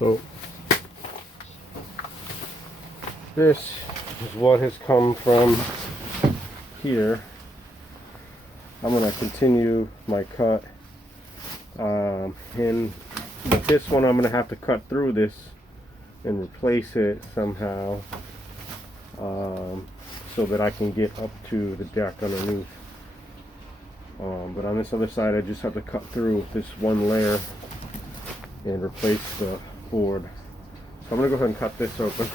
So this is what has come from here. I'm going to continue my cut, and with this one I'm going to have to cut through this and replace it somehow, so that I can get up to the deck underneath. But on this other side I just have to cut through this one layer and replace the board. So I'm going to go ahead and cut this open.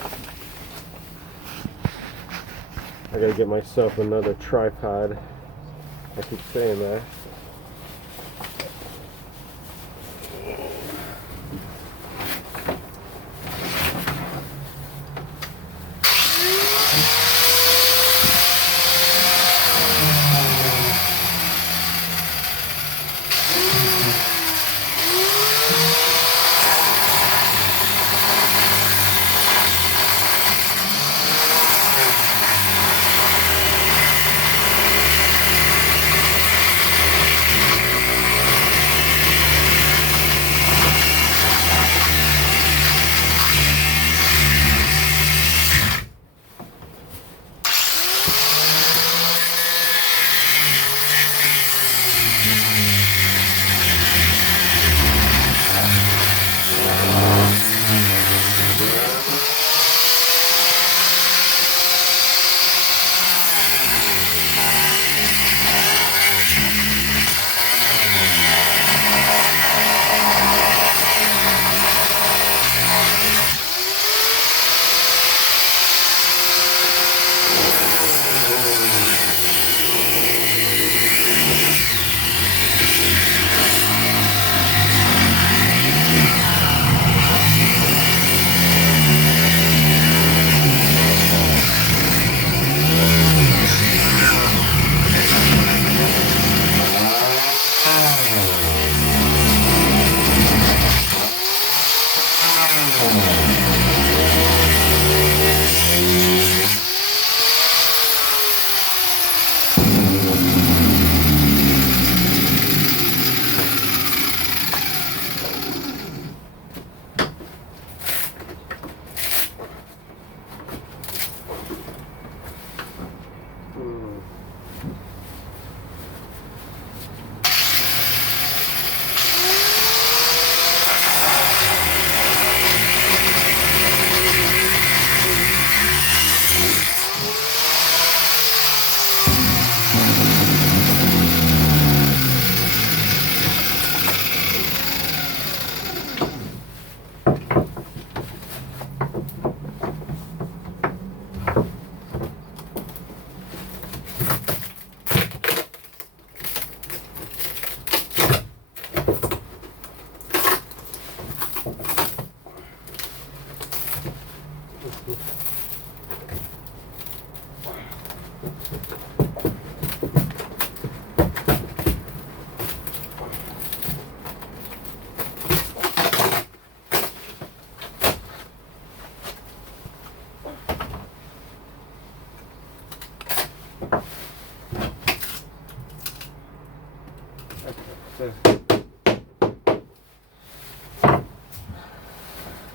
I gotta get myself another tripod. I keep saying that.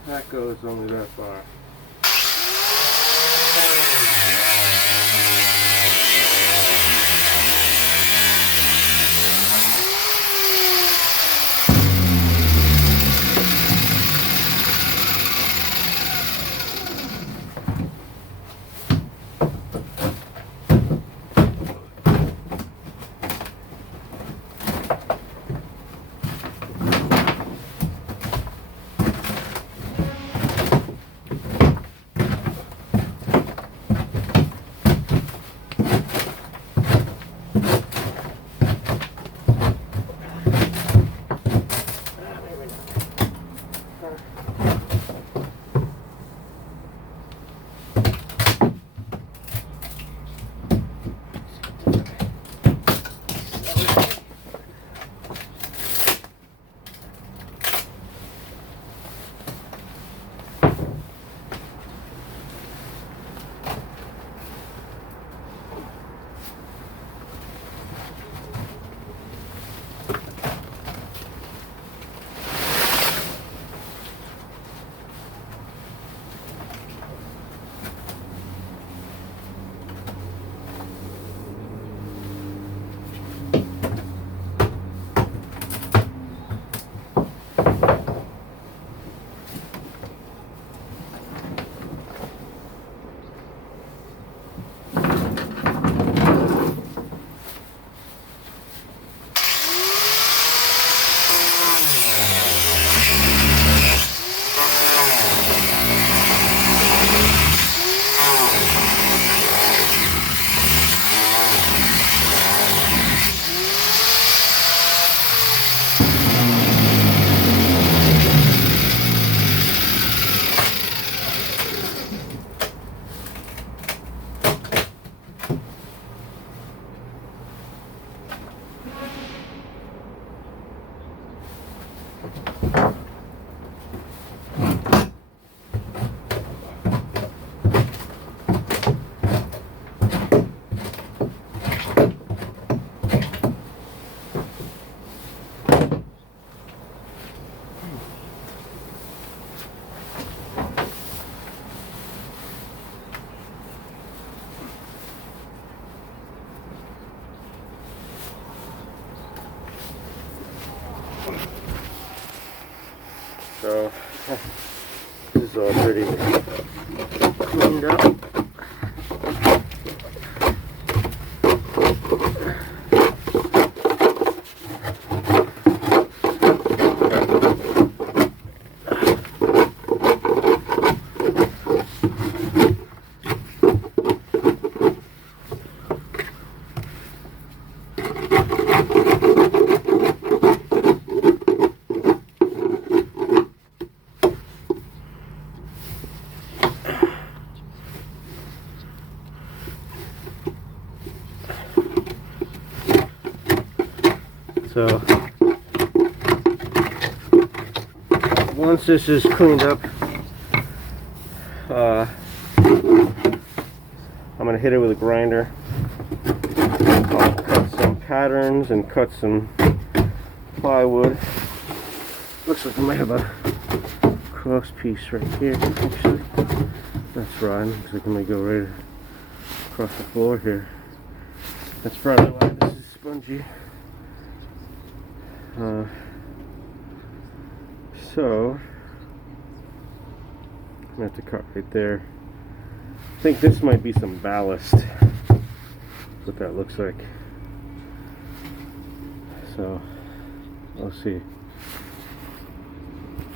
That goes only that far. So this is all pretty cleaned up. So once this is cleaned up, I'm going to hit it with a grinder. I'll cut some patterns and cut some plywood. Looks like I might have a cross piece right here, actually. That's right. Looks like I might go right across the floor here. That's probably why this is spongy. So I'm gonna have to cut right there. I think this might be some ballast. That's what that looks like. So we'll see.